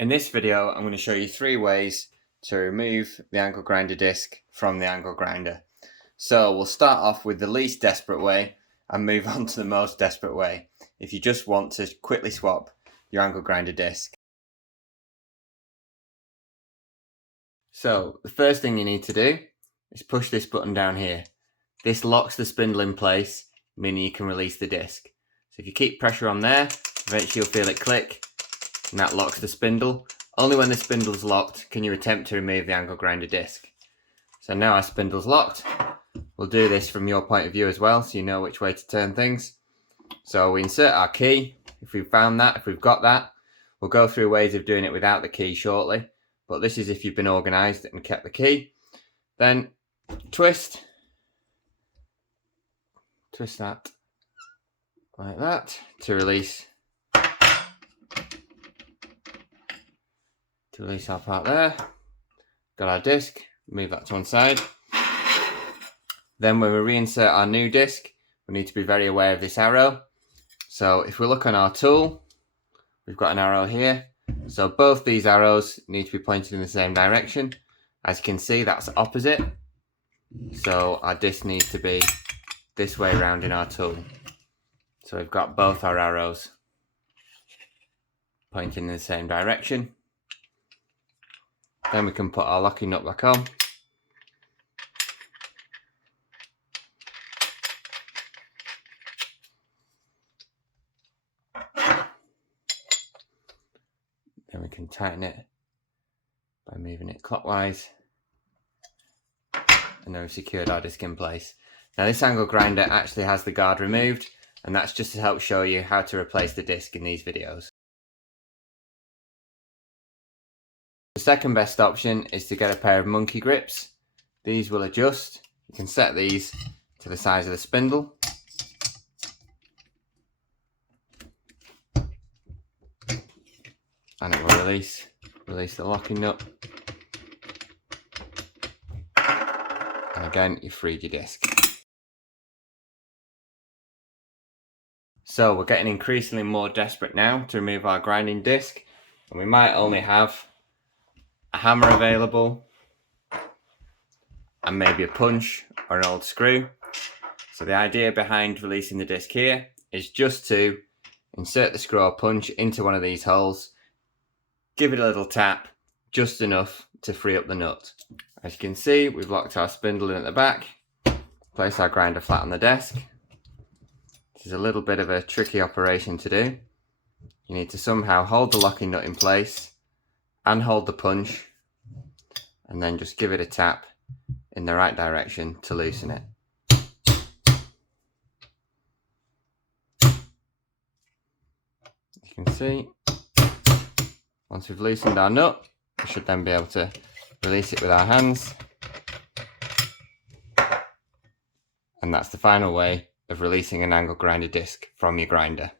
In this video, I'm going to show you 3 ways to remove the angle grinder disc from the angle grinder. So we'll start off with the least desperate way and move on to the most desperate way if you just want to quickly swap your angle grinder disc. So the first thing you need to do is push this button down here. This locks the spindle in place, meaning you can release the disc. So if you keep pressure on there, eventually you'll feel it click, and that locks the spindle. Only when the spindle's locked can you attempt to remove the angle grinder disc. So now our spindle's locked. We'll do this from your point of view as well, so you know which way to turn things. So we insert our key. If we've found that, if we've got that, we'll go through ways of doing it without the key shortly. But this is if you've been organised and kept the key. Then twist that like that to release our part there. Got our disc, move that to one side. Then when we reinsert our new disc, we need to be very aware of this arrow. So if we look on our tool, we've got an arrow here. So both these arrows need to be pointed in the same direction. As you can see, that's opposite. So our disc needs to be this way around in our tool. So we've got both our arrows pointing in the same direction. Then we can put our locking nut back on. Then we can tighten it by moving it clockwise. And then we've secured our disc in place. Now this angle grinder actually has the guard removed, and that's just to help show you how to replace the disc in these videos. The second best option is to get a pair of monkey grips. These will adjust. You can set these to the size of the spindle. And it will release the locking nut. And again, you've freed your disc. So we're getting increasingly more desperate now to remove our grinding disc, and we might only have a hammer available and maybe a punch or an old screw. So the idea behind releasing the disc here is just to insert the screw or punch into one of these holes, give it a little tap, just enough to free up the nut. As you can see, we've locked our spindle in at the back, place our grinder flat on the desk. This is a little bit of a tricky operation to do. You need to somehow hold the locking nut in place and hold the punch, and then just give it a tap in the right direction to loosen it. You can see, once we've loosened our nut, we should then be able to release it with our hands. And that's the final way of releasing an angle grinder disc from your grinder.